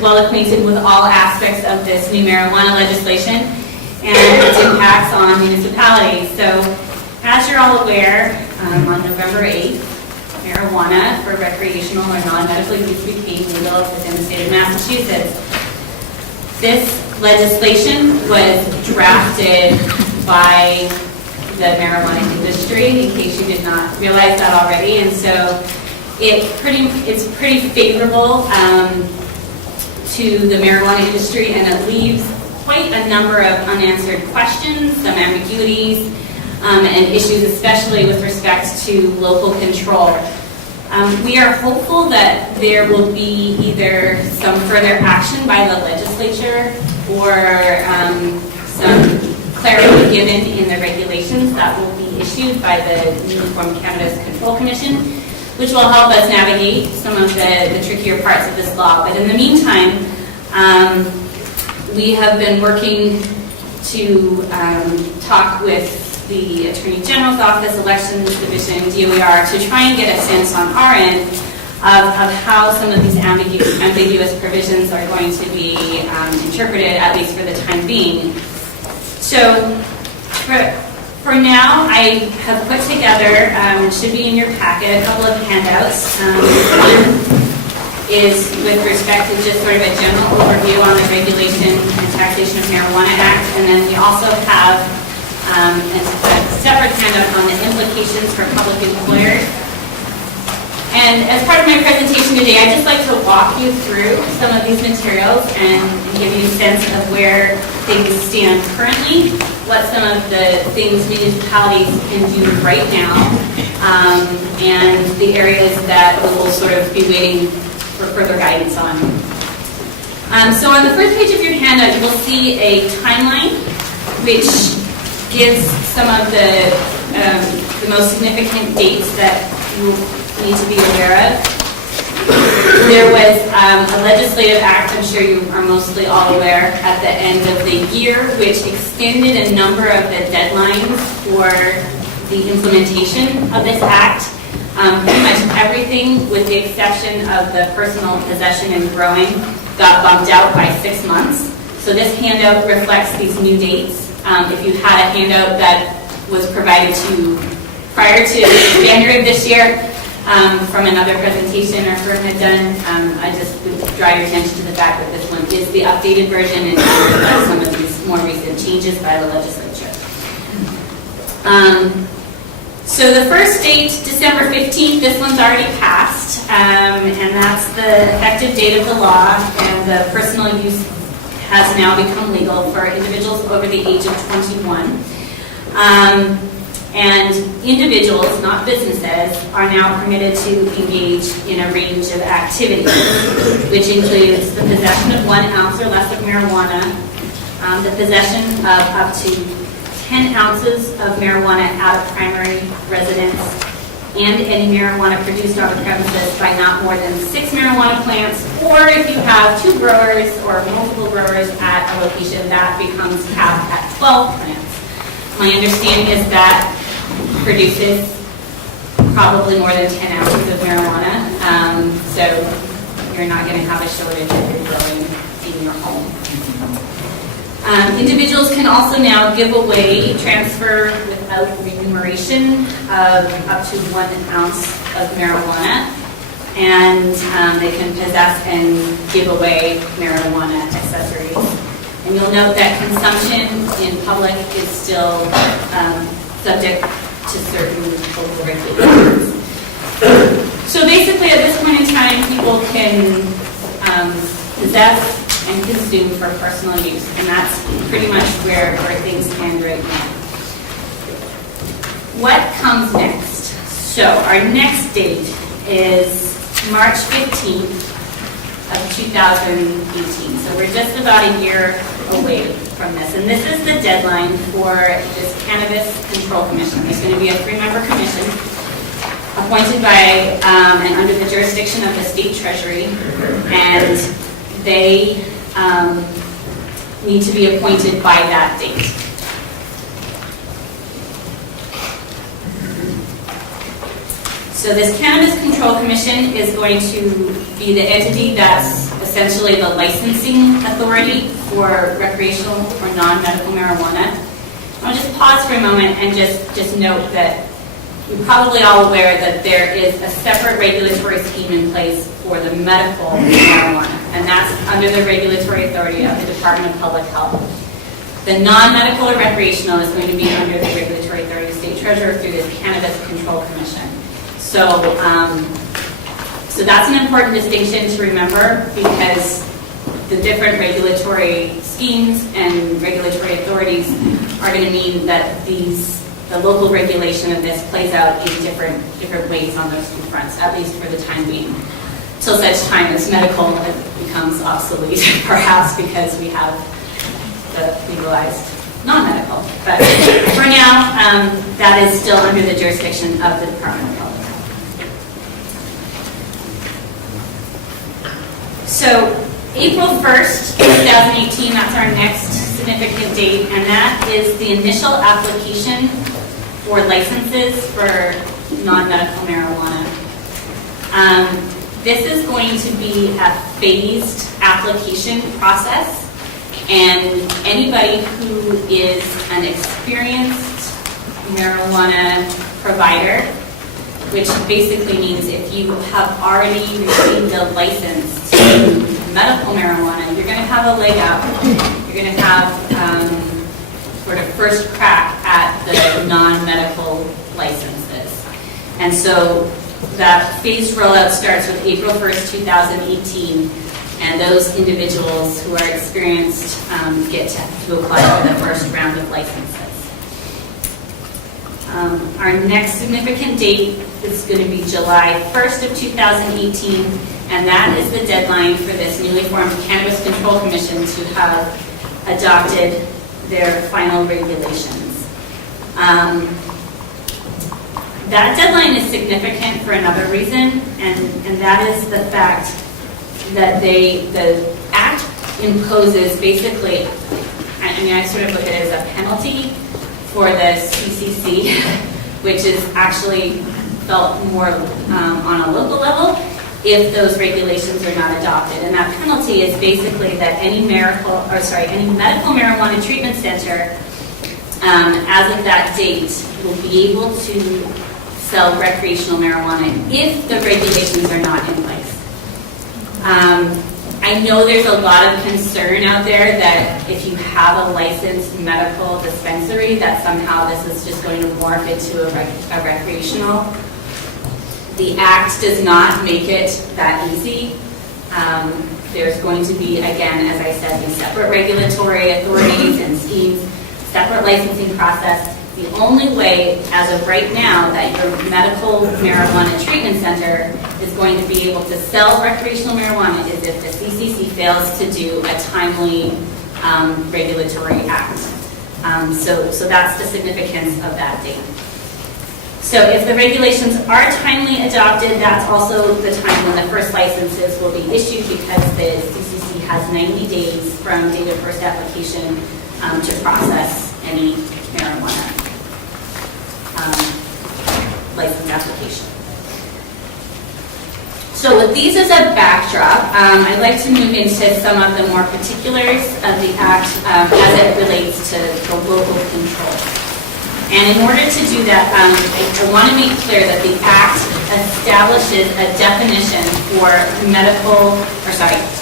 well acquainted with all aspects of this new marijuana legislation and its impacts on municipalities. So, as you're all aware, on November 8th, marijuana for recreational or non-medical use became legal within the state of Massachusetts. This legislation was drafted by the marijuana industry, in case you did not realize that already, and so it's pretty favorable to the marijuana industry, and it leaves quite a number of unanswered questions, some ambiguities, and issues, especially with respect to local control. We are hopeful that there will be either some further action by the legislature or some clarity given in the regulations that will be issued by the newly formed Cannabis Control Commission, which will help us navigate some of the trickier parts of this law. But in the meantime, we have been working to talk with the Attorney General's Office, Elections Division, DOER, to try and get a sense on our end of how some of these ambiguous provisions are going to be interpreted, at least for the time being. So, for now, I have put together, it should be in your packet, a couple of handouts. One is with respect to just sort of a general overview on the Regulation and Taxation of Marijuana Act, and then we also have a separate handout on the implications for public employers. And as part of my presentation today, I'd just like to walk you through some of these materials and give you a sense of where things stand currently, what some of the things municipalities can do right now, and the areas that we'll sort of be waiting for further guidance on. So on the first page of your handout, you will see a timeline which gives some of the most significant dates that you need to be aware of. There was a legislative act, I'm sure you are mostly all aware, at the end of the year, which extended a number of the deadlines for the implementation of this act. Pretty much everything, with the exception of the personal possession and growing, got bumped out by 6 months. So this handout reflects these new dates. If you had a handout that was provided to you prior to January of this year from another presentation our firm had done, I just would draw your attention to the fact that this one is the updated version and reflects some of these more recent changes by the legislature. So the first date, December 15th, this one's already passed, and that's the effective date of the law, and the personal use has now become legal for individuals over the age of 21. And individuals, not businesses, are now permitted to engage in a range of activities, which includes the possession of 1 ounce or less of marijuana, the possession of up to 10 ounces of marijuana at a primary residence, and any marijuana produced on the premises by not more than 6 marijuana plants, or if you have 2 growers or multiple growers at a location, that becomes capped at 12 plants. My understanding is that produces probably more than 10 ounces of marijuana, so you're not going to have a shortage if you're growing in your home. Individuals can also now give away, transfer without remuneration of up to 1 ounce of marijuana, and they can possess and give away marijuana accessories. And you'll note that consumption in public is still subject to certain local regulations. So basically, at this point in time, people can possess and consume for personal use, and that's pretty much where things stand right now. What comes next? So our next date is March 15th of 2018. So we're just about a year away from this, and this is the deadline for this Cannabis Control Commission. There's going to be a 3-member commission appointed by and under the jurisdiction of the state treasury, and they need to be appointed by that date. So this Cannabis Control Commission is going to be the entity that's essentially the licensing authority for recreational or non-medical marijuana. I'll just pause for a moment and just note that you're probably all aware that there is a separate regulatory scheme in place for the medical marijuana, and that's under the regulatory authority of the Department of Public Health. The non-medical or recreational is going to be under the regulatory authority of the State Treasurer through the Cannabis Control Commission. So, so that's an important distinction to remember, because the different regulatory schemes and regulatory authorities are going to mean that the local regulation of this plays out in different ways on those two fronts, at least for the time being, till such time as medical becomes obsolete, perhaps because we have the legalized non-medical. But for now, that is still under the jurisdiction of the Department of Public Health. So April 1st, 2018, that's our next significant date, and that is the initial application for licenses for non-medical marijuana. This is going to be a phased application process, and anybody who is an experienced marijuana provider, which basically means if you have already received a license to medical marijuana, you're going to have a leg up. You're going to have sort of first crack at the non-medical licenses. And so that phased rollout starts with April 1st, 2018, and those individuals who are experienced get to apply for the first round of licenses. Our next significant date is going to be July 1st of 2018, and that is the deadline for this newly formed Cannabis Control Commission to have adopted their final regulations. That deadline is significant for another reason, and that is the fact that the Act imposes basically, I sort of look at it as a penalty for the CCC, which is actually felt more on a local level if those regulations are not adopted. And that penalty is basically that any medical marijuana treatment center, as of that date, will be able to sell recreational marijuana if the regulations are not in place. I know there's a lot of concern out there that if you have a licensed medical dispensary, that somehow this is just going to morph into a recreational. The Act does not make it that easy. There's going to be, again, as I said, these separate regulatory authorities and schemes, separate licensing process. The only way, as of right now, that your medical marijuana treatment center is going to be able to sell recreational marijuana is if the CCC fails to do a timely regulatory act. So that's the significance of that date. So if the regulations are timely adopted, that's also the time when the first licenses will be issued, because the CCC has 90 days from date of first application to process any marijuana license application. So with these as a backdrop, I'd like to move into some of the more particulars of the Act as it relates to the local control. And in order to do that, I want to make clear that the Act establishes a definition for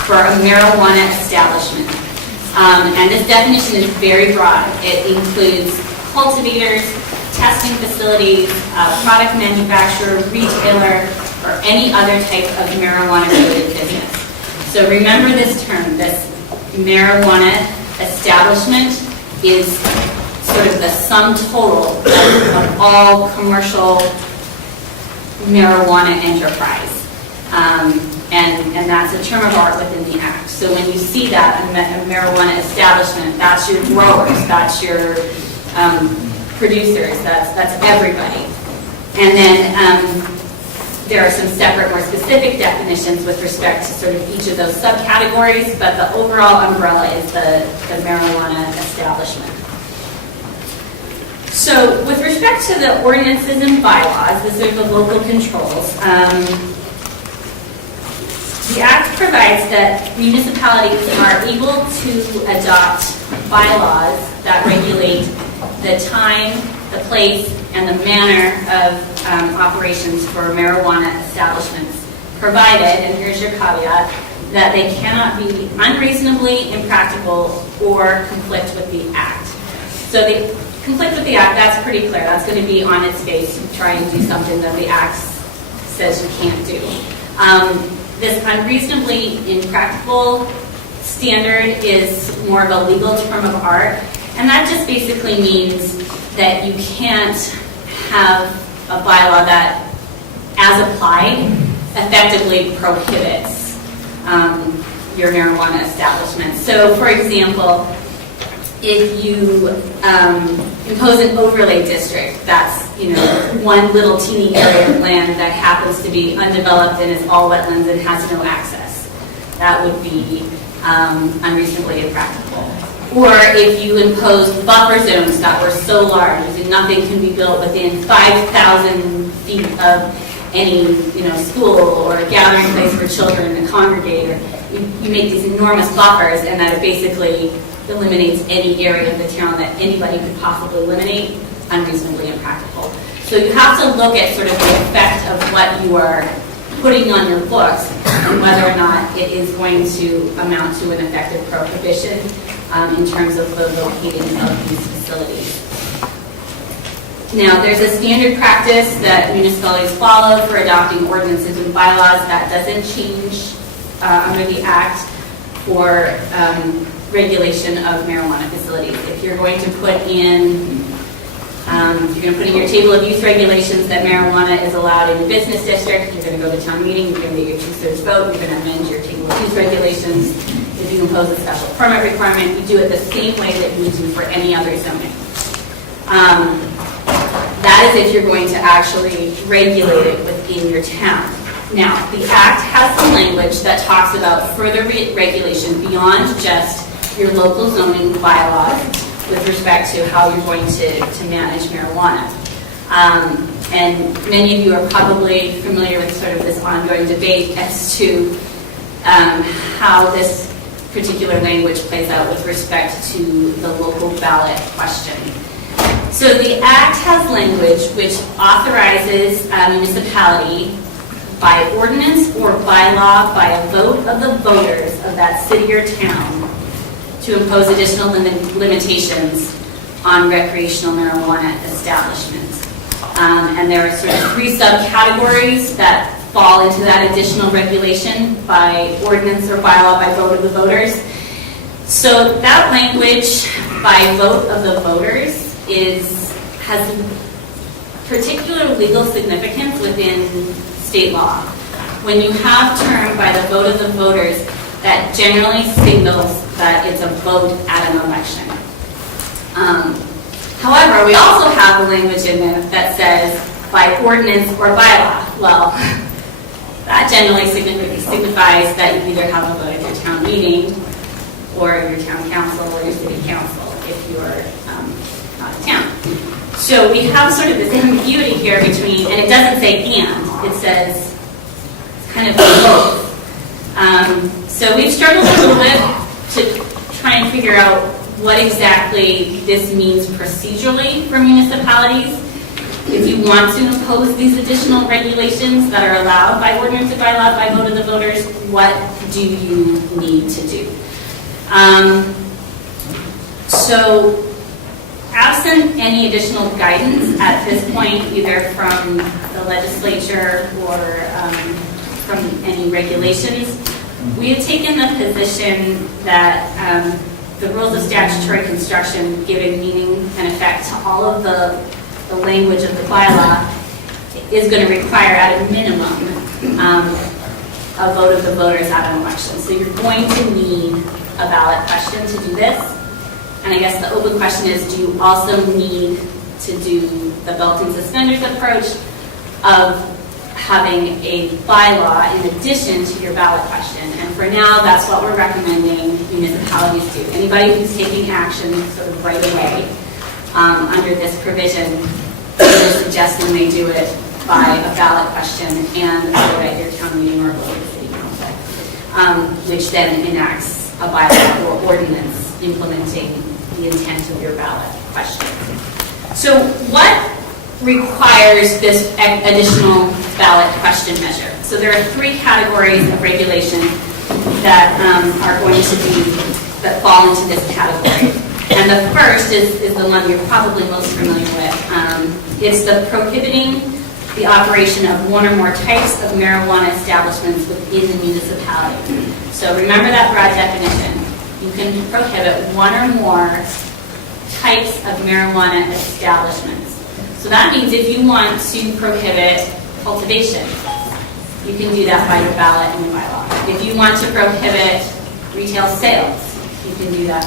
for a marijuana establishment. And this definition is very broad. It includes cultivators, testing facilities, product manufacturer, retailer, or any other type of marijuana-related business. So remember this term, this marijuana establishment is sort of the sum total of all commercial marijuana enterprise. And that's a term of art within the Act. So when you see that, a marijuana establishment, that's your growers, that's your producers, that's everybody. And then there are some separate, more specific definitions with respect to sort of each of those subcategories, but the overall umbrella is the marijuana establishment. So with respect to the ordinances and bylaws, these are the local controls. The Act provides that municipalities are able to adopt bylaws that regulate the time, the place, and the manner of operations for marijuana establishments, provided, and here's your caveat, that they cannot be unreasonably impractical or conflict with the Act. So they conflict with the Act, that's pretty clear. That's going to be on its face to try and do something that the Act says you can't do. This unreasonably impractical standard is more of a legal term of art, and that just basically means that you can't have a bylaw that, as applied, effectively prohibits your marijuana establishment. So, for example, if you impose an overlay district, that's one little teeny area of land that happens to be undeveloped and is all wetlands and has no access, that would be unreasonably impractical. Or if you impose buffer zones that were so large that nothing can be built within 5,000 feet of any school or a gathering place for children to congregate, or you make these enormous buffers, and that it basically eliminates any area of the town that anybody could possibly eliminate, unreasonably impractical. So you have to look at sort of the effect of what you are putting on your books and whether or not it is going to amount to an effective prohibition in terms of the locating of these facilities. Now, there's a standard practice that municipalities follow for adopting ordinances and bylaws that doesn't change under the Act for regulation of marijuana facilities. If you're going to put in your table of use regulations that marijuana is allowed in a business district, you're going to go to town meeting, you're going to get your 2/3 vote, you're going to amend your table of use regulations. If you impose a special permit requirement, you do it the same way that you would do for any other zoning. That is if you're going to actually regulate it within your town. Now, the Act has some language that talks about further regulation beyond just your local zoning bylaws with respect to how you're going to manage marijuana. And many of you are probably familiar with sort of this ongoing debate as to how this particular language plays out with respect to the local ballot question. So the Act has language which authorizes a municipality by ordinance or by law, by a vote of the voters of that city or town, to impose additional limitations on recreational marijuana establishments. And there are sort of 3 subcategories that fall into that additional regulation by ordinance or bylaw by vote of the voters. So that language by vote of the voters has particular legal significance within state law. When you have term by the vote of the voters, that generally signals that it's a vote at an election. However, we also have the language in there that says by ordinance or bylaw. Well, that generally signifies that you either have a vote at your town meeting or your town council or your city council if you're not a town. So we have sort of this ambiguity here between, and it doesn't say and, it says kind of both. So we've struggled a little bit to try and figure out what exactly this means procedurally for municipalities. If you want to impose these additional regulations that are allowed by ordinance or by law by vote of the voters, what do you need to do? So absent any additional guidance at this point, either from the legislature or from any regulations, we have taken the position that the rules of statutory construction, giving meaning and effect to all of the language of the bylaw, is going to require at a minimum a vote of the voters at an election. So you're going to need a ballot question to do this. And I guess the open question is, do you also need to do the belt and suspenders approach of having a bylaw in addition to your ballot question? And for now, that's what we're recommending municipalities do. Anybody who's taking action sort of right away under this provision, we're suggesting they do it by a ballot question and vote at your town meeting or vote at the city council. which then enacts a bylaw or ordinance implementing the intent of your ballot question. So what requires this additional ballot question measure? So there are 3 categories of regulation that are going to that fall into this category. And the first is the one you're probably most familiar with. It's the prohibiting the operation of one or more types of marijuana establishments within the municipality. So remember that broad definition. You can prohibit one or more types of marijuana establishments. So that means if you want to prohibit cultivation, you can do that by your ballot and your bylaw. If you want to prohibit retail sales, you can do that.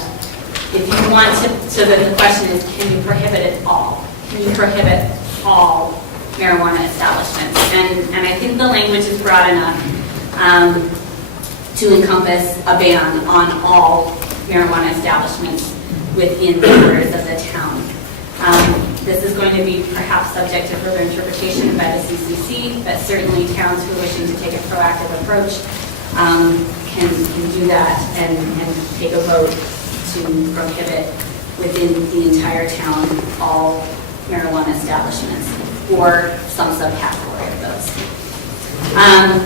If you want to, so that the question is, can you prohibit it all? Can you prohibit all marijuana establishments? And I think the language is broad enough to encompass a ban on all marijuana establishments within the borders of the town. This is going to be perhaps subject to further interpretation by the CCC, but certainly towns who are wishing to take a proactive approach can do that and take a vote to prohibit within the entire town all marijuana establishments or some subcategory of those.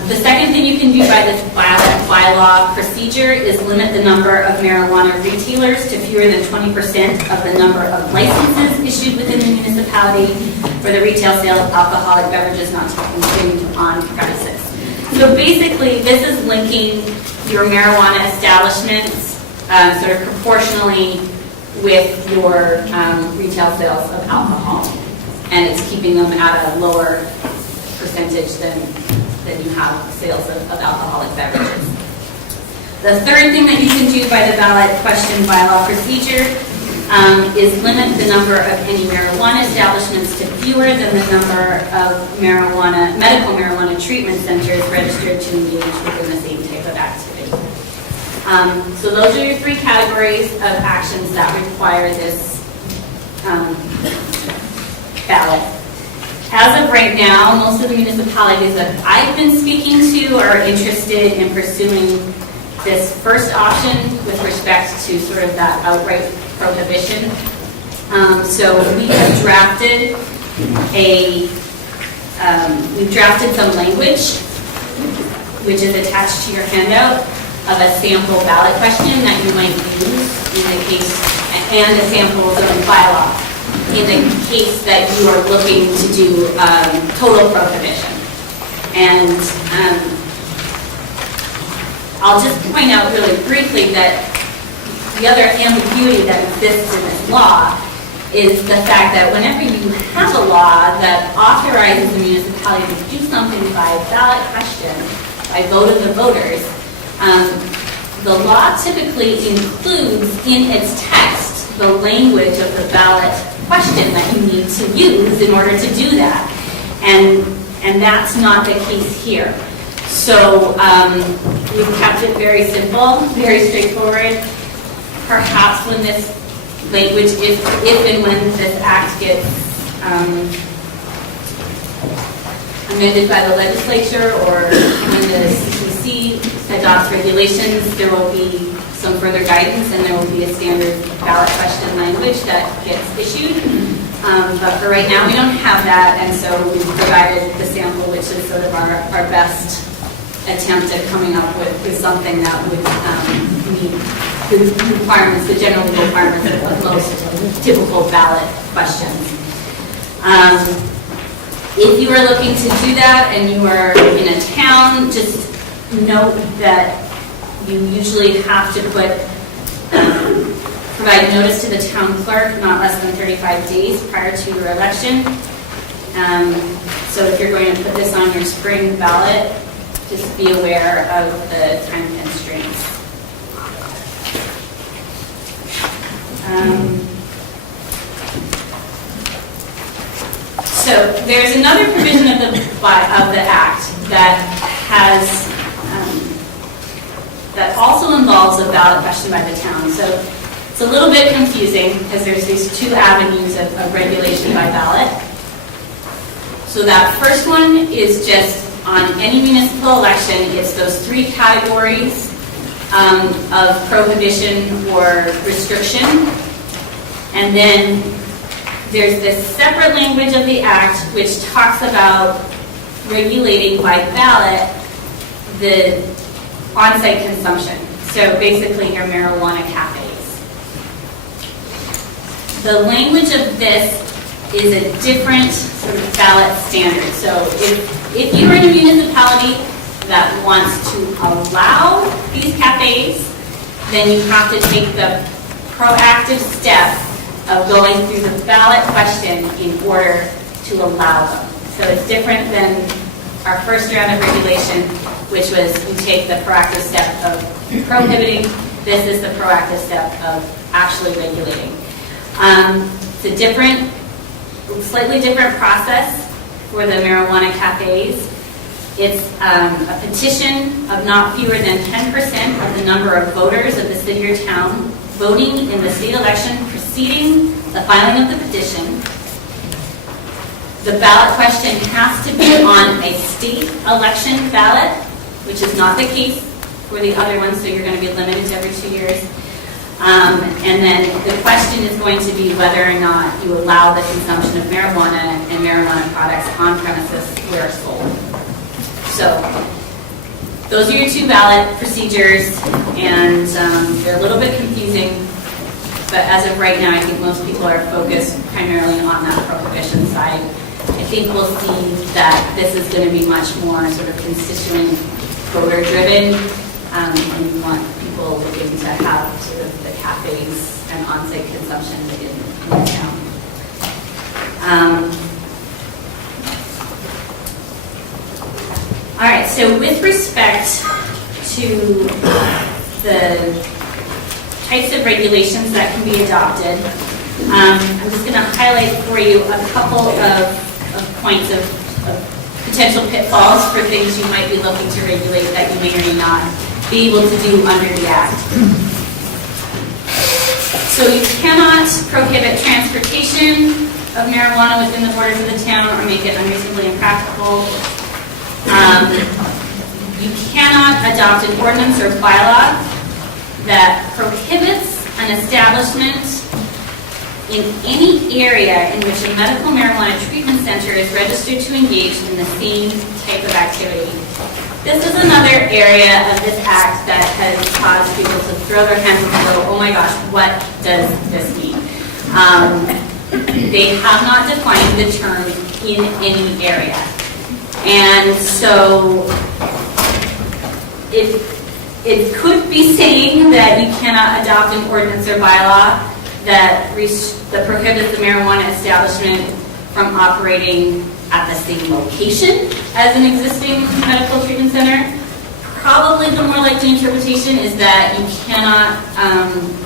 The second thing you can do by this bylaw procedure is limit the number of marijuana retailers to fewer than 20% of the number of licenses issued within the municipality for the retail sale of alcoholic beverages not to be consumed on premises. So basically, this is linking your marijuana establishments sort of proportionally with your retail sales of alcohol, and it's keeping them at a lower percentage than you have sales of alcoholic beverages. The third thing that you can do by the ballot question bylaw procedure is limit the number of any marijuana establishments to fewer than the number of medical marijuana treatment centers registered to engage within the same type of activity. So those are your 3 categories of actions that require this ballot. As of right now, most of the municipalities that I've been speaking to are interested in pursuing this first option with respect to sort of that outright prohibition. So we have drafted some language, which is attached to your handout, of a sample ballot question that you might use in the case, and a sample zoning bylaw in the case that you are looking to do total prohibition. And I'll just point out really briefly that the other ambiguity that exists in this law is the fact that whenever you have a law that authorizes the municipality to do something by ballot question, by vote of the voters, the law typically includes in its text the language of the ballot question that you need to use in order to do that. And that's not the case here. So we've kept it very simple, very straightforward. Perhaps when this language, if and when this act gets amended by the legislature, or when the CCC adopts regulations, there will be some further guidance and there will be a standard ballot question language that gets issued. But for right now, we don't have that, and so we've provided the sample, which is sort of our best attempt at coming up with something that would meet the requirements, the general legal requirements of most typical ballot questions. If you are looking to do that and you are in a town, just note that you usually have to provide notice to the town clerk not less than 35 days prior to your election. So if you're going to put this on your spring ballot, just be aware of the time constraints. So there's another provision of the Act that has that also involves a ballot question by the town. So it's a little bit confusing because there's these 2 avenues of regulation by ballot. So that first one is just on any municipal election, it's those three categories of prohibition or restriction. And then there's this separate language of the Act which talks about regulating by ballot the on-site consumption. So basically your marijuana cafes. The language of this is a different sort of ballot standard. So if you're in a municipality that wants to allow these cafes, then you have to take the proactive step of going through the ballot question in order to allow them. So it's different than our first round of regulation, which was you take the proactive step of prohibiting. This is the proactive step of actually regulating. It's a different, slightly different process for the marijuana cafes. It's a petition of not fewer than 10% of the number of voters of the city or town voting in the state election preceding the filing of the petition. The ballot question has to be on a state election ballot, which is not the case for the other ones, so you're going to be limited to every 2 years. And then the question is going to be whether or not you allow the consumption of marijuana and marijuana products on premises where sold. So those are your two ballot procedures, and they're a little bit confusing, but as of right now, I think most people are focused primarily on that prohibition side. I think we'll see that this is going to be much more sort of constituent voter-driven, and we want people looking to have sort of the cafes and on-site consumption in the town. All right, so with respect to the types of regulations that can be adopted, I'm just going to highlight for you a couple of points of potential pitfalls for things you might be looking to regulate that you may or may not be able to do under the Act. So you cannot prohibit transportation of marijuana within the borders of the town or make it unreasonably impractical. You cannot adopt an ordinance or bylaw that prohibits an establishment in any area in which a medical marijuana treatment center is registered to engage in the same type of activity. This is another area of this Act that has caused people to throw their hands up and go, oh my gosh, what does this mean? They have not defined the term in any area. And so it could be saying that you cannot adopt an ordinance or bylaw that prohibits the marijuana establishment from operating at the same location as an existing medical treatment center. Probably the more likely interpretation is that you cannot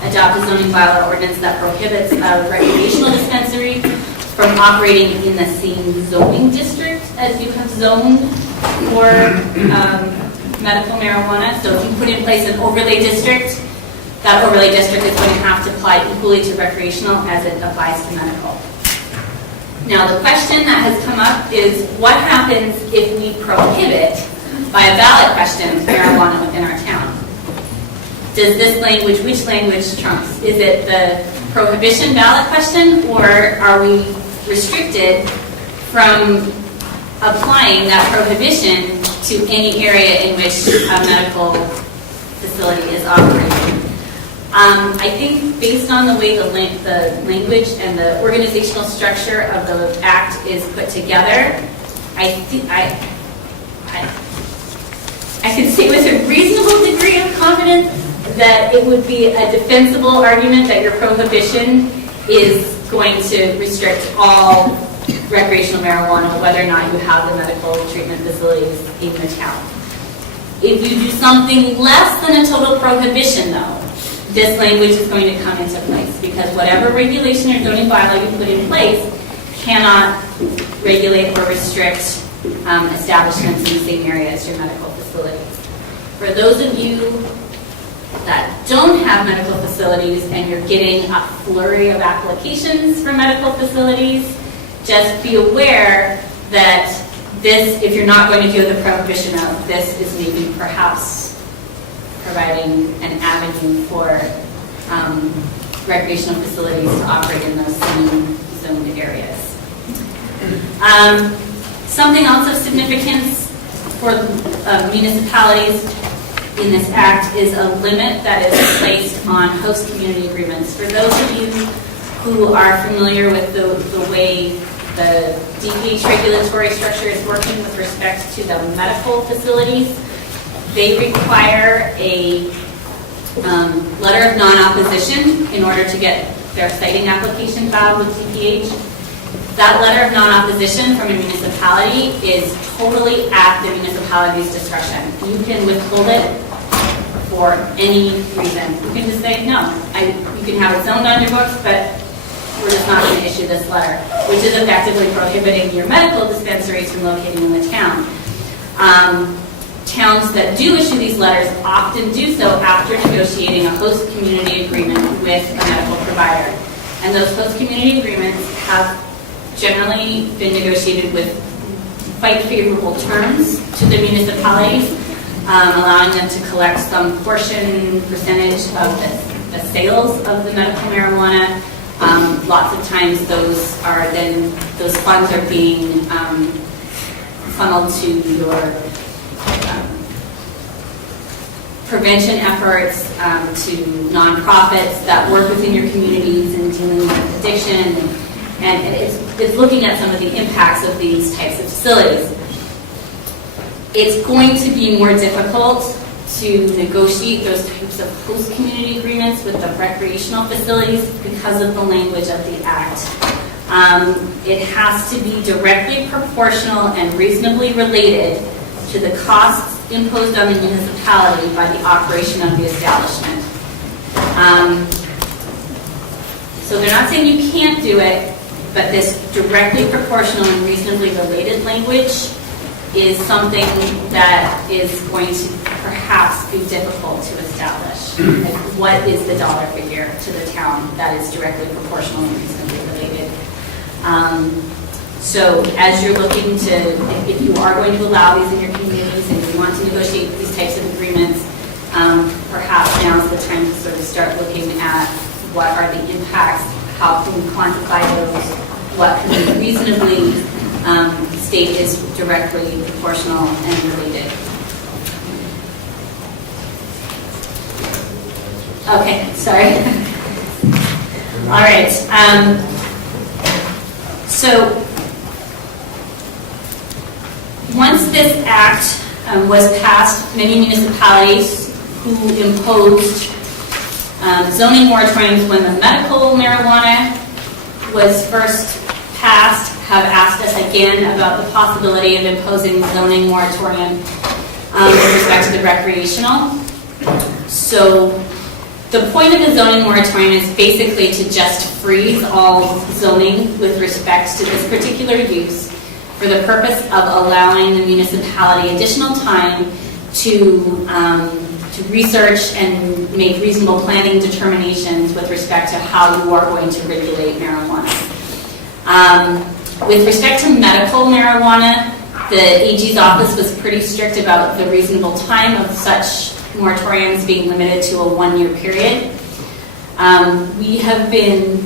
adopt a zoning bylaw ordinance that prohibits a recreational dispensary from operating in the same zoning district as you have zoned for medical marijuana. So if you put in place an overlay district, that overlay district is going to have to apply equally to recreational as it applies to medical. Now the question that has come up is what happens if we prohibit, by a ballot question, marijuana within our town? Does this language, which language trumps? Is it the prohibition ballot question, or are we restricted from applying that prohibition to any area in which a medical facility is operating? I think based on the way the language and the organizational structure of the Act is put together, I can say with a reasonable degree of confidence that it would be a defensible argument that your prohibition is going to restrict all recreational marijuana, whether or not you have the medical treatment facilities in the town. If you do something less than a total prohibition, though, this language is going to come into place, because whatever regulation or zoning bylaw you put in place cannot regulate or restrict establishments in the same area as your medical facilities. For those of you that don't have medical facilities and you're getting a flurry of applications for medical facilities, just be aware that this, if you're not going to do the prohibition of, this is maybe perhaps providing an avenue for recreational facilities to operate in those same zoned areas. Something else of significance for municipalities in this act is a limit that is placed on host community agreements. For those of you who are familiar with the way the DPH regulatory structure is working with respect to the medical facilities, they require a letter of non-opposition in order to get their siting application filed with DPH. That letter of non-opposition from a municipality is totally at the municipality's discretion. You can withhold it for any reason. You can just say, no, you can have it zoned on your books, but we're just not going to issue this letter, which is effectively prohibiting your medical dispensaries from locating in the town. Towns that do issue these letters often do so after negotiating a host community agreement with a medical provider. And those host community agreements have generally been negotiated with quite favorable terms to the municipalities, allowing them to collect some percentage of the sales of the medical marijuana. Lots of times those funds are being funneled to your prevention efforts, to nonprofits that work within your communities and dealing with addiction, and it's looking at some of the impacts of these types of facilities. It's going to be more difficult to negotiate those types of host community agreements with the recreational facilities because of the language of the Act. It has to be directly proportional and reasonably related to the costs imposed on the municipality by the operation of the establishment. So they're not saying you can't do it, but this directly proportional and reasonably related language is something that is going to perhaps be difficult to establish. Like, what is the dollar figure to the town that is directly proportional and reasonably related? So as you're looking to, if you are going to allow these in your communities and you want to negotiate these types of agreements, perhaps now is the time to sort of start looking at what are the impacts, how can we quantify those, what can we reasonably state is directly proportional and related. Okay, sorry. All right. So once this act was passed, many municipalities who imposed zoning moratoriums when the medical marijuana was first passed have asked us again about the possibility of imposing zoning moratorium with respect to the recreational. So the point of the zoning moratorium is basically to just freeze all zoning with respect to this particular use for the purpose of allowing the municipality additional time to research and make reasonable planning determinations with respect to how you are going to regulate marijuana. With respect to medical marijuana, the AG's office was pretty strict about the reasonable time of such moratoriums being limited to a one-year period. We have been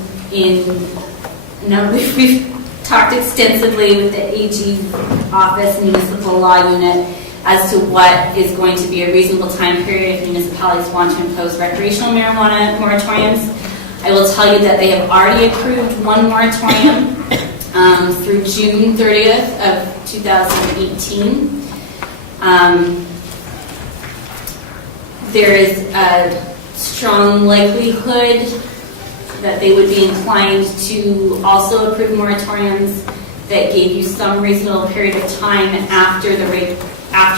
we've talked extensively with the AG's office municipal law unit as to what is going to be a reasonable time period if municipalities want to impose recreational marijuana moratoriums. I will tell you that they have already approved one moratorium through June 30th of 2018. There is a strong likelihood that they would be inclined to also approve moratoriums that gave you some reasonable period of time after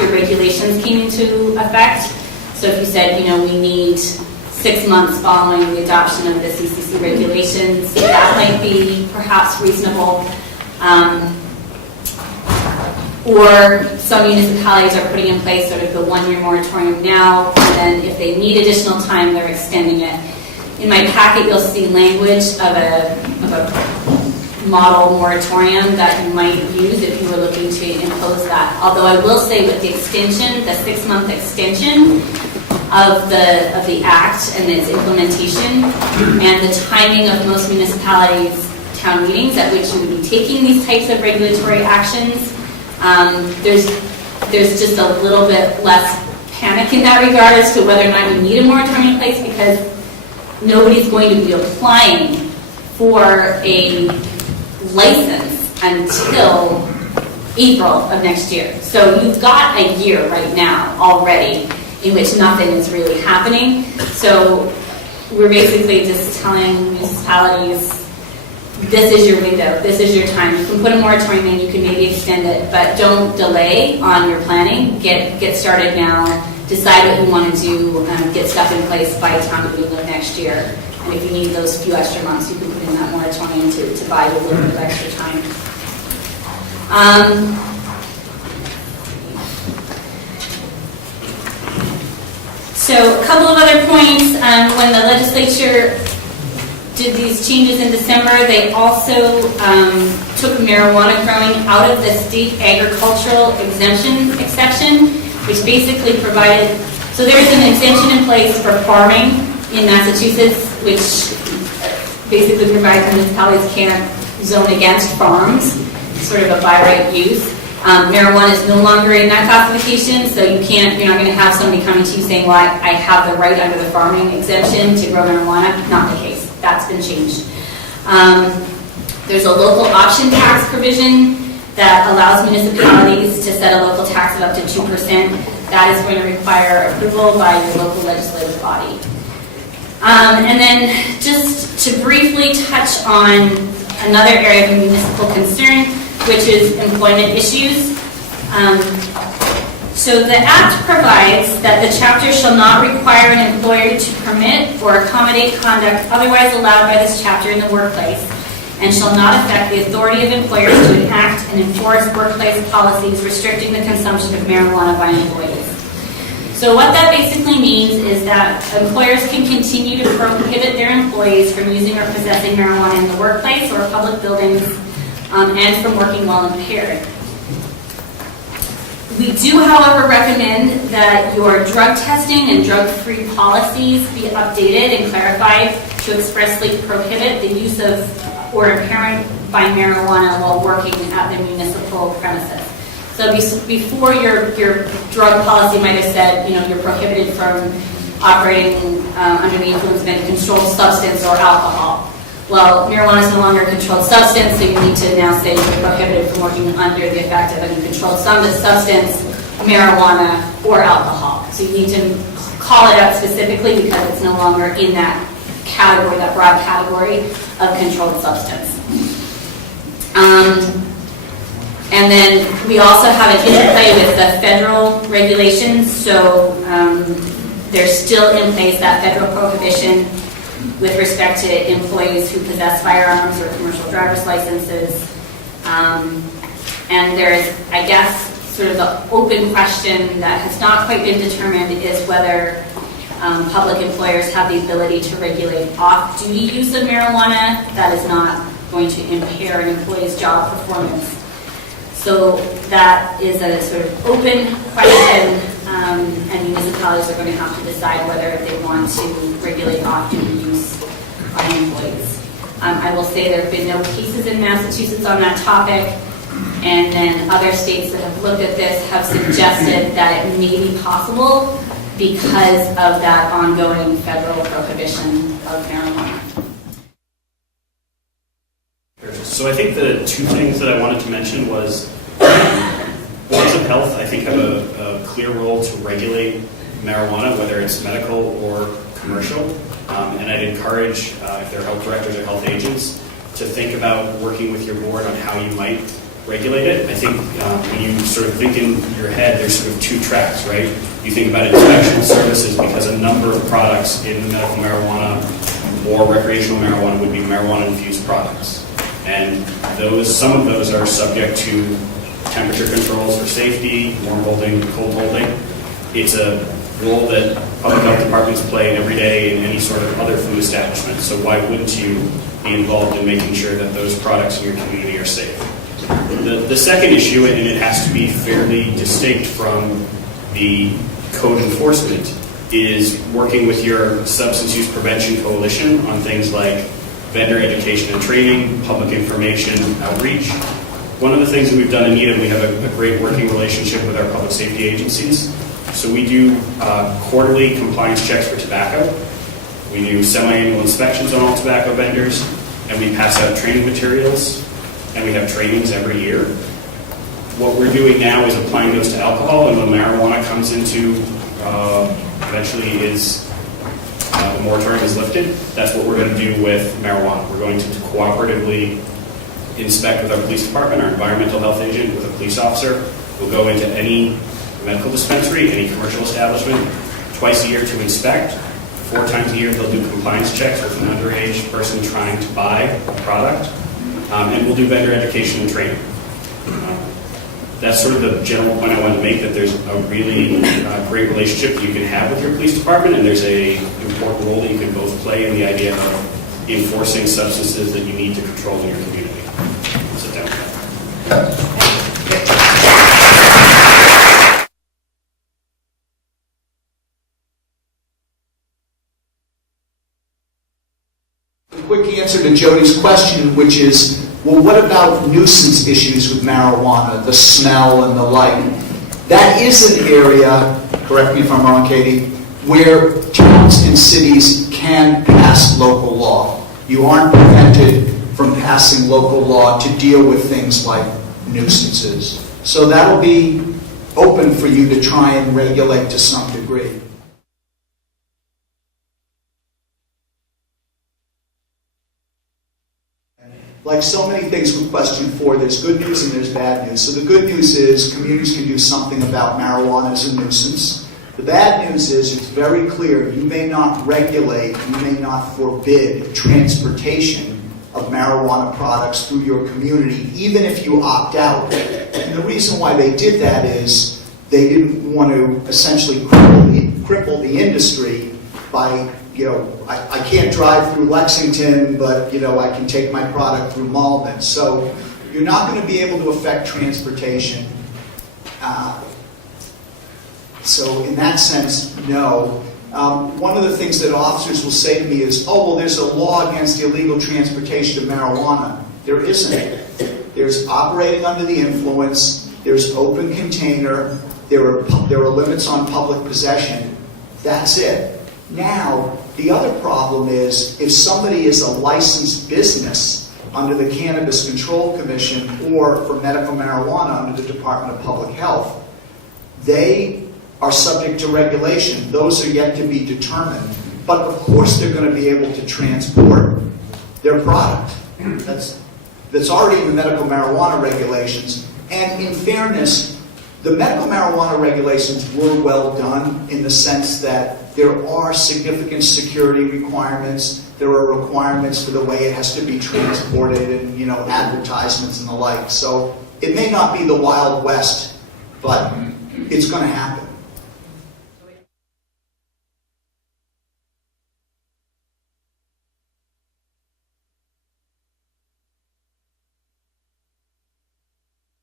regulations came into effect. So if you said, we need 6 months following the adoption of the CCC regulations, that might be perhaps reasonable. Or some municipalities are putting in place sort of the one-year moratorium now, and then if they need additional time, they're extending it. In my packet, you'll see language of a model moratorium that you might use if you were looking to impose that. Although I will say with the extension, the 6-month extension of the act and its implementation and the timing of most municipalities' town meetings at which you would be taking these types of regulatory actions, there's just a little bit less panic in that regard as to whether or not you need a moratorium in place, because nobody's going to be applying for a license until April of next year. So you've got a year right now already in which nothing is really happening. So we're basically just telling municipalities, this is your window, this is your time. You can put a moratorium in, you can maybe extend it, but don't delay on your planning. Get started now, decide what you want to do, get stuff in place by town meeting of next year. And if you need those few extra months, you can put in that moratorium to buy you a little bit of extra time. So a couple of other points. When the legislature did these changes in December, they also took marijuana growing out of the state agricultural exception, which basically provided, so there's an exemption in place for farming in Massachusetts, which basically provides municipalities can't zone against farms, sort of a by right use. Marijuana is no longer in that classification, so you're not going to have somebody coming to you saying, well, I have the right under the farming exemption to grow marijuana. Not the case. That's been changed. There's a local option tax provision that allows municipalities to set a local tax of up to 2%. That is going to require approval by your local legislative body. And then just to briefly touch on another area of municipal concern, which is employment issues. So the Act provides that the chapter shall not require an employer to permit or accommodate conduct otherwise allowed by this chapter in the workplace, and shall not affect the authority of employers to enact and enforce workplace policies restricting the consumption of marijuana by employees. So what that basically means is that employers can continue to prohibit their employees from using or possessing marijuana in the workplace or public buildings, and from working while impaired. We do, however, recommend that your drug testing and drug-free policies be updated and clarified to expressly prohibit the use of or impairment by marijuana while working at the municipal premises. So before your drug policy might have said, you're prohibited from operating under the influence of any controlled substance or alcohol. Well, marijuana is no longer a controlled substance, so you need to now say you're prohibited from working under the effect of any controlled substance, marijuana, or alcohol. So you need to call it out specifically because it's no longer in that category, that broad category of controlled substance. And then we also have an interplay with the federal regulations, so there's still in place that federal prohibition with respect to employees who possess firearms or commercial driver's licenses. And there's, I guess, sort of the open question that has not quite been determined is whether public employers have the ability to regulate off-duty use of marijuana that is not going to impair an employee's job performance. So that is a sort of open question, and municipalities are going to have to decide whether they want to regulate off-duty use by employees. I will say there have been no cases in Massachusetts on that topic, and then other states that have looked at this have suggested that it may be possible because of that ongoing federal prohibition of marijuana. So I think the two things that I wanted to mention was boards of health, I think, have a clear role to regulate marijuana, whether it's medical or commercial. And I'd encourage, if they're health directors or health agents, to think about working with your board on how you might regulate it. I think when you sort of think in your head, there's sort of two tracks, right? You think about inspection services because a number of products in medical marijuana or recreational marijuana would be marijuana-infused products. And some of those are subject to temperature controls for safety, warm holding, cold holding. It's a role that public health departments play every day in any sort of other food establishment. So why wouldn't you be involved in making sure that those products in your community are safe. The second issue, and it has to be fairly distinct from the code enforcement, is working with your substance use prevention coalition on things like vendor education and training, public information, outreach. One of the things that we've done in Needham, we have a great working relationship with our public safety agencies. So we do quarterly compliance checks for tobacco. We do semi-annual inspections on all tobacco vendors, and we pass out training materials, and we have trainings every year. What we're doing now is applying those to alcohol, and when marijuana comes into, eventually the moratorium is lifted, that's what we're going to do with marijuana. We're going to cooperatively inspect with our police department, our environmental health agent, with a police officer. We'll go into any medical dispensary, any commercial establishment, twice a year to inspect. 4 times a year they'll do compliance checks with an underage person trying to buy a product. And we'll do vendor education and training. That's sort of the general point I wanted to make, that there's a really great relationship you can have with your police department, and there's a important role that you can both play in the idea of enforcing substances that you need to control in your community. Sit down. A quick answer to Jody's question, which is, well, what about nuisance issues with marijuana, the smell and the like? That is an area, correct me if I'm wrong, Katie, where towns and cities can pass local law. You aren't prevented from passing local law to deal with things like nuisances. So that'll be open for you to try and regulate to some degree. Like so many things with question 4, there's good news and there's bad news. So the good news is communities can do something about marijuana as a nuisance. The bad news is it's very clear you may not regulate, you may not forbid transportation of marijuana products through your community, even if you opt out. And the reason why they did that is they didn't want to essentially cripple the industry by, I can't drive through Lexington, but, I can take my product through Malden. So you're not going to be able to affect transportation. So in that sense, no. One of the things that officers will say to me is, oh, well, there's a law against illegal transportation of marijuana. There isn't. There's operating under the influence. There's open container. There are limits on public possession. That's it. Now, the other problem is if somebody is a licensed business under the Cannabis Control Commission or for medical marijuana under the Department of Public Health, they are subject to regulation. Those are yet to be determined. But of course they're going to be able to transport their product. That's already in the medical marijuana regulations. And in fairness, the medical marijuana regulations were well done in the sense that there are significant security requirements. There are requirements for the way it has to be transported and, advertisements and the like. So it may not be the Wild West, but it's going to happen.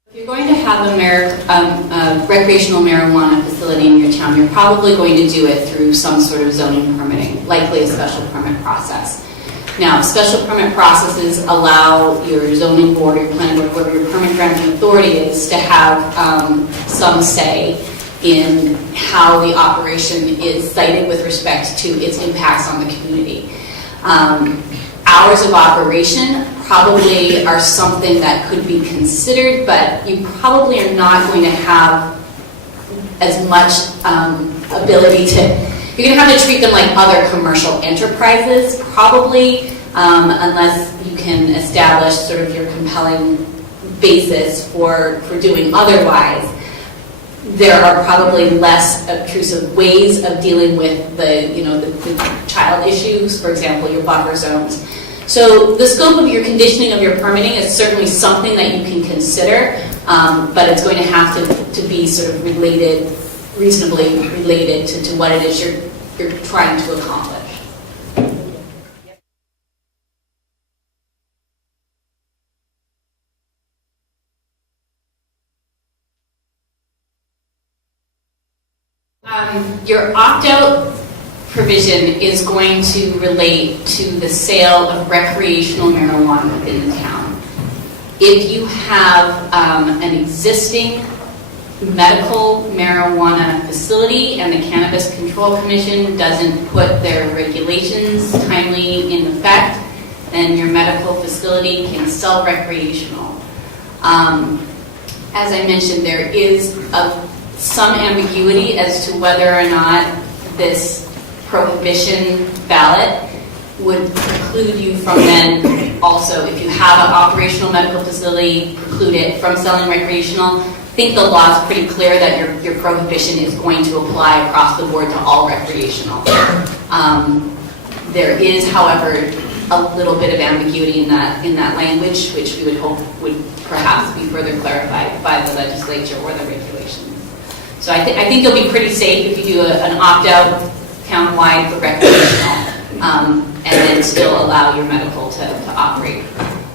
If you're going to have a recreational marijuana facility in your town, you're probably going to do it through some sort of zoning permitting, likely a special permit process. Now, special permit processes allow your zoning board or your planning board, whoever your permit granting authority is, to have some say in how the operation is cited with respect to its impacts on the community. Hours of operation probably are something that could be considered, but you probably are not going to have as much ability to, you're going to have to treat them like other commercial enterprises, probably, unless you can establish sort of your compelling basis for doing otherwise. There are probably less obtrusive ways of dealing with the child issues, for example, your buffer zones. So the scope of your conditioning of your permitting is certainly something that you can consider, but it's going to have to be sort of reasonably related to what it is you're trying to accomplish. Your opt-out provision is going to relate to the sale of recreational marijuana within the town. If you have an existing medical marijuana facility and the Cannabis Control Commission doesn't put their regulations timely in effect, then your medical facility can sell recreational. As I mentioned, there is some ambiguity as to whether or not this prohibition ballot would preclude you from then also, if you have an operational medical facility, preclude it from selling recreational. I think the law is pretty clear that your prohibition is going to apply across the board to all recreational. There is, however, a little bit of ambiguity in that language, which we would hope would perhaps be further clarified by the legislature or the regulations. So I think you'll be pretty safe if you do an opt-out town-wide for recreational, and then still allow your medical to operate.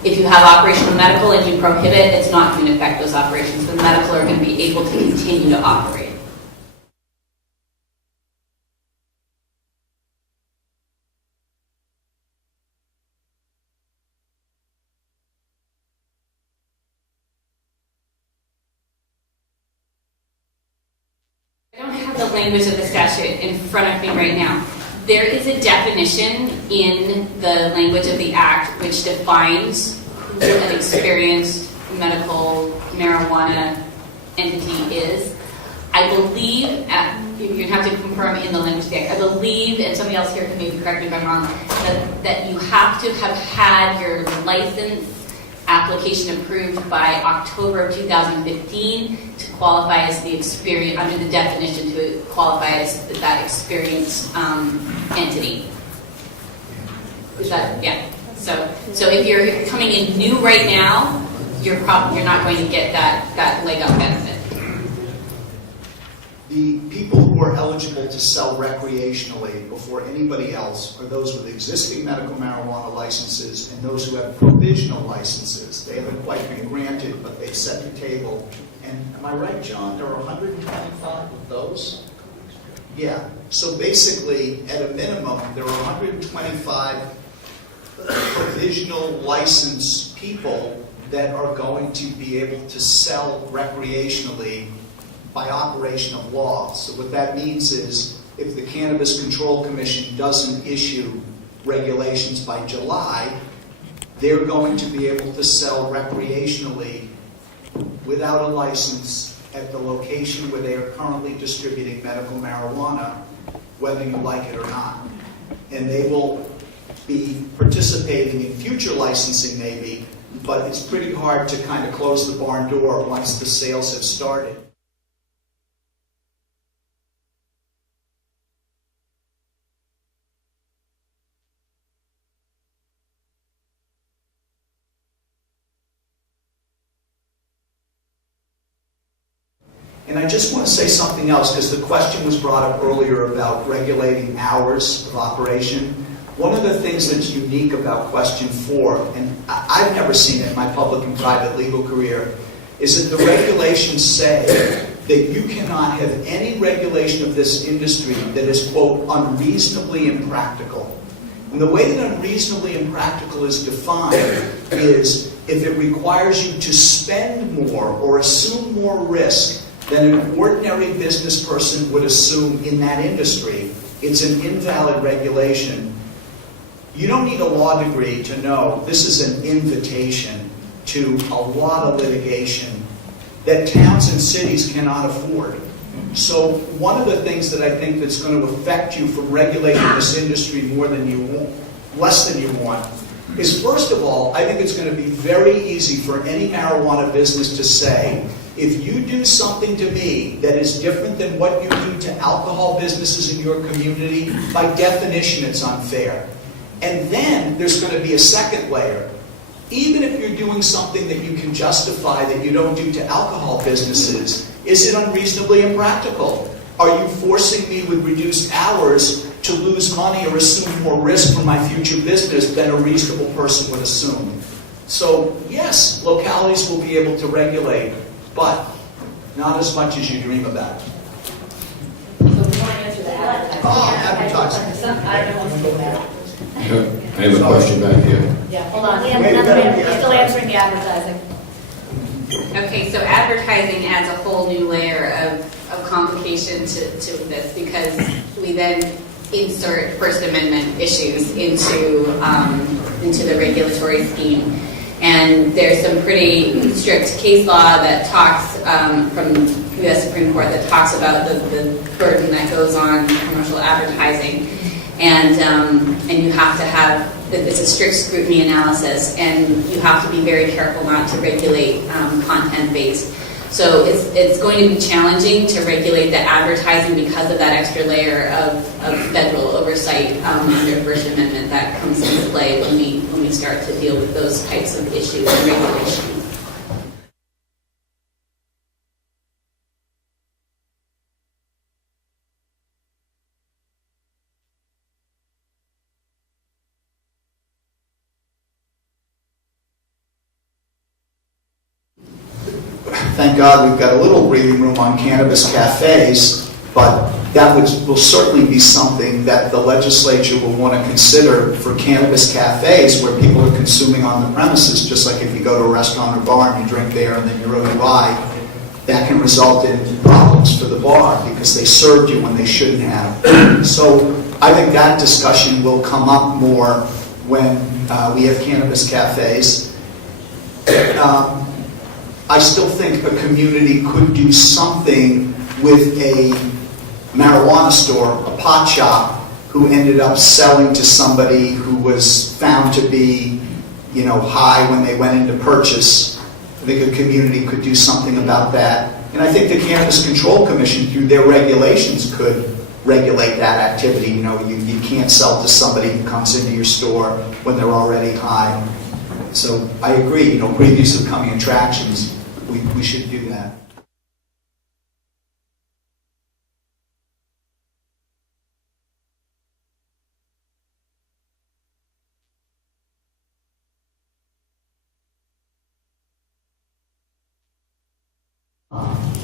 If you have operational medical and you prohibit, it's not going to affect those operations. The medical are going to be able to continue to operate. I don't have the language of the statute in front of me right now. There is a definition in the language of the Act which defines who an experienced medical marijuana entity is. I believe, you'd have to confirm in the language of the Act, I believe, and somebody else here can maybe correct me if I'm wrong, that you have to have had your license application approved by October of 2015 to qualify as the experience, under the definition to qualify as that experienced entity. Is that, yeah. So if you're coming in new right now, you're not going to get that leg up benefit. The people who are eligible to sell recreationally before anybody else are those with existing medical marijuana licenses and those who have provisional licenses. They haven't quite been granted, but they've set the table. And am I right, John? There are 125 of those? Yeah. So basically, at a minimum, there are 125 provisional licensed people that are going to be able to sell recreationally by operation of law. So what that means is, if the Cannabis Control Commission doesn't issue regulations by July, they're going to be able to sell recreationally without a license at the location where they are currently distributing medical marijuana, whether you like it or not. And they will be participating in future licensing maybe, but it's pretty hard to kind of close the barn door once the sales have started. And I just want to say something else, because the question was brought up earlier about regulating hours of operation. One of the things that's unique about question 4, and I've never seen it in my public and private legal career, is that the regulations say that you cannot have any regulation of this industry that is, quote, unreasonably impractical. And the way that unreasonably impractical is defined is if it requires you to spend more or assume more risk than an ordinary business person would assume in that industry, it's an invalid regulation. You don't need a law degree to know this is an invitation to a lot of litigation that towns and cities cannot afford. So one of the things that I think that's going to affect you from regulating this industry more than you want, less than you want, is first of all, I think it's going to be very easy for any marijuana business to say, if you do something to me that is different than what you do to alcohol businesses in your community, by definition it's unfair. And then there's going to be a second layer. Even if you're doing something that you can justify that you don't do to alcohol businesses, is it unreasonably impractical? Are you forcing me with reduced hours to lose money or assume more risk for my future business than a reasonable person would assume? So yes, localities will be able to regulate, but not as much as you dream about. So advertising. I don't know what's going on. I have a question back here. Yeah, hold on, we have another man, we're still answering the advertising. Okay, so advertising adds a whole new layer of complication to this, because we then insert First Amendment issues into the regulatory scheme. And there's some pretty strict case law that talks from the U.S. Supreme Court that talks about the burden that goes on commercial advertising. And you have to have, it's a strict scrutiny analysis, and you have to be very careful not to regulate content-based. So it's going to be challenging to regulate the advertising because of that extra layer of federal oversight under First Amendment that comes into play when we start to deal with those types of issues and regulations. Thank God we've got a little breathing room on cannabis cafes, but that will certainly be something that the legislature will want to consider for cannabis cafes where people are consuming on the premises, just like if you go to a restaurant or bar and you drink there and then you're OUI, that can result in problems for the bar because they served you when they shouldn't have. So I think that discussion will come up more when we have cannabis cafes. I still think a community could do something with a marijuana store, a pot shop, who ended up selling to somebody who was found to be, high when they went into purchase. I think a community could do something about that. And I think the Cannabis Control Commission, through their regulations, could regulate that activity. You can't sell to somebody who comes into your store when they're already high. So I agree, previously coming attractions, we should do that.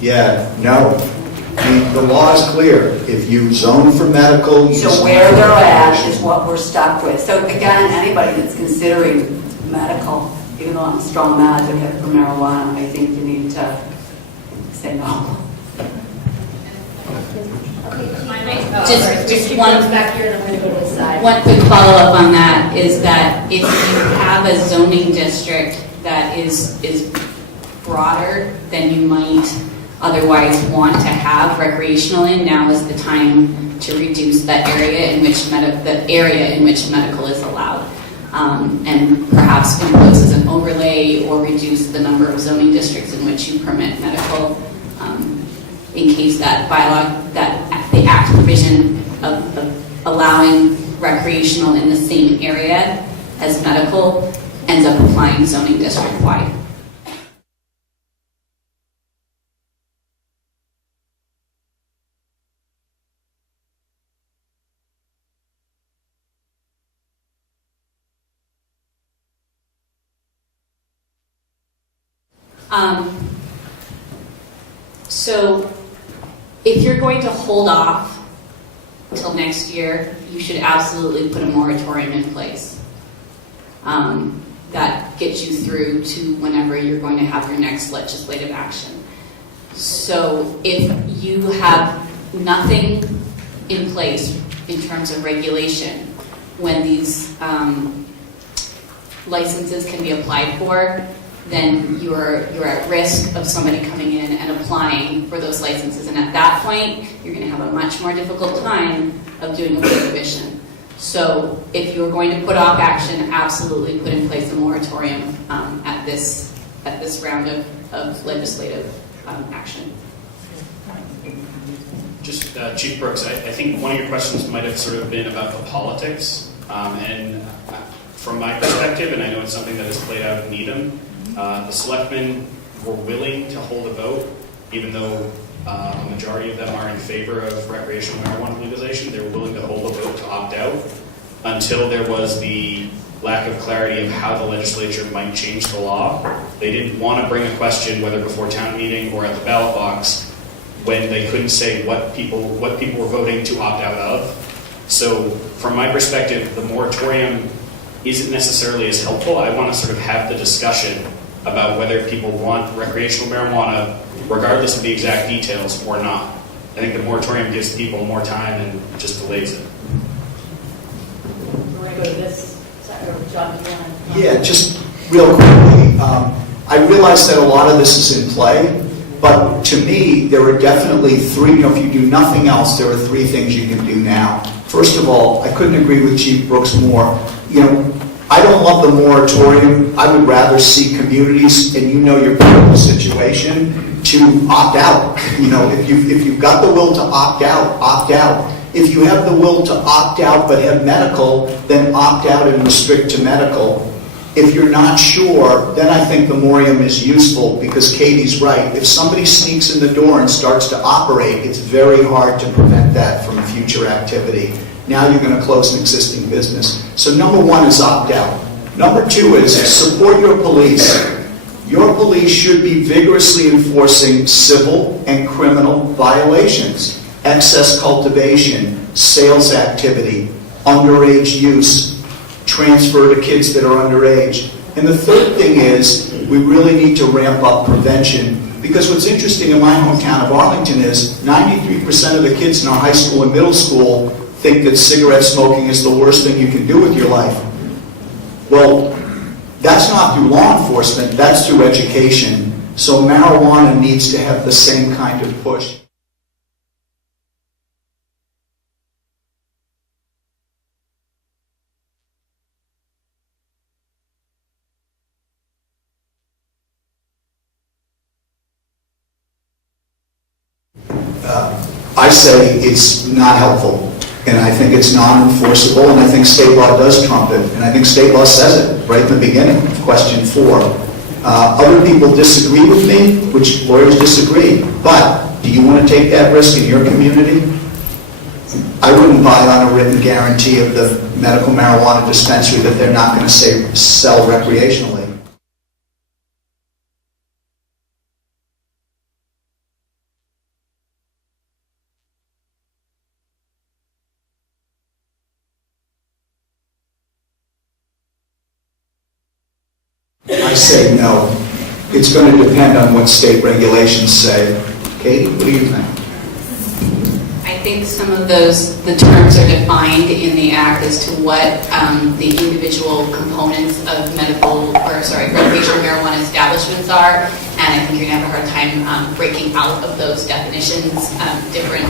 Yeah, no. The law is clear. If you zone for medical, you So zone where for they're at recreation. is what we're stuck with. So again, anybody that's considering medical, even though I'm a strong advocate for marijuana, I think you need to say no. Just one back here, and I'm going to go to the side. One quick follow-up on that is that if you have a zoning district that is broader than you might otherwise want to have recreational in, now is the time to reduce that area in which medical is allowed, and perhaps impose as an overlay or reduce the number of zoning districts in which you permit medical, in case that bylaw, that the act provision of allowing recreational in the same area as medical ends up applying zoning district wide. So if you're going to hold off until next year, you should absolutely put a moratorium in place that gets you through to whenever you're going to have your next legislative action. So if you have nothing in place in terms of regulation when these licenses can be applied for, then you're at risk of somebody coming in and applying for those licenses. And at that point, you're going to have a much more difficult time of doing a prohibition. So if you're going to put off action, absolutely put in place a moratorium at this round of legislative action. Just Chief Brooks, I think one of your questions might have sort of been about the politics. And from my perspective, and I know it's something that has played out in Needham, the selectmen were willing to hold a vote, even though a majority of them are in favor of recreational marijuana legalization. They were willing to hold a vote to opt out until there was the lack of clarity of how the legislature might change the law. They didn't want to bring a question, whether before town meeting or at the ballot box, when they couldn't say what people were voting to opt out of. So from my perspective, the moratorium isn't necessarily as helpful. I want to sort of have the discussion about whether people want recreational marijuana, regardless of the exact details, or not. I think the moratorium gives people more time and just delays it. We're going to go to this side, or John, do you want to? Yeah, just real quickly. I realize that a lot of this is in play, but to me, there are definitely three, if you do nothing else, there are three things you can do now. First of all, I couldn't agree with Chief Brooks more. I don't love the moratorium. I would rather see communities, and your political situation, to opt out. If you've got the will to opt out, opt out. If you have the will to opt out but have medical, then opt out and restrict to medical. If you're not sure, then I think the moratorium is useful, because Katie's right. If somebody sneaks in the door and starts to operate, it's very hard to prevent that from future activity. Now you're going to close an existing business. So number one is opt out. Number two is support your police. Your police should be vigorously enforcing civil and criminal violations. Excess cultivation, sales activity, underage use, transfer to kids that are underage. And the third thing is we really need to ramp up prevention, because what's interesting in my hometown of Arlington is 93% of the kids in our high school and middle school think that cigarette smoking is the worst thing you can do with your life. Well, that's not through law enforcement, that's through education. So marijuana needs to have the same kind of push. I say it's not helpful, and I think it's non-enforceable, and I think state law does trump it, and I think state law says it right in the beginning, question 4. Other people disagree with me, which lawyers disagree, but do you want to take that risk in your community? I wouldn't buy on a written guarantee of the medical marijuana dispensary that they're not going to sell recreationally. I say no. It's going to depend on what state regulations say. Katie, what do you think? I think some of the terms are defined in the Act as to what the individual components of recreational marijuana establishments are, and I think you're going to have a hard time breaking out of those definitions different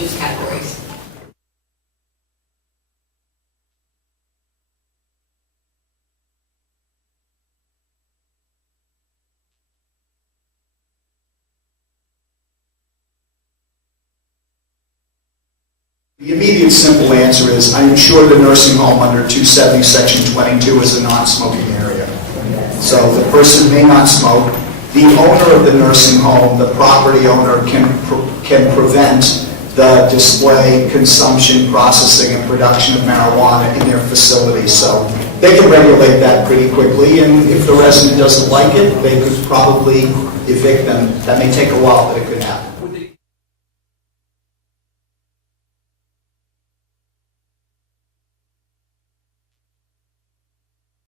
use categories. The immediate simple answer is I am sure the nursing home under 270 section 22 is a non-smoking area. So the person may not smoke. The owner of the nursing home, the property owner, can prevent the display, consumption, processing, and production of marijuana in their facility. So they can regulate that pretty quickly, and if the resident doesn't like it, they could probably evict them. That may take a while, but it could happen.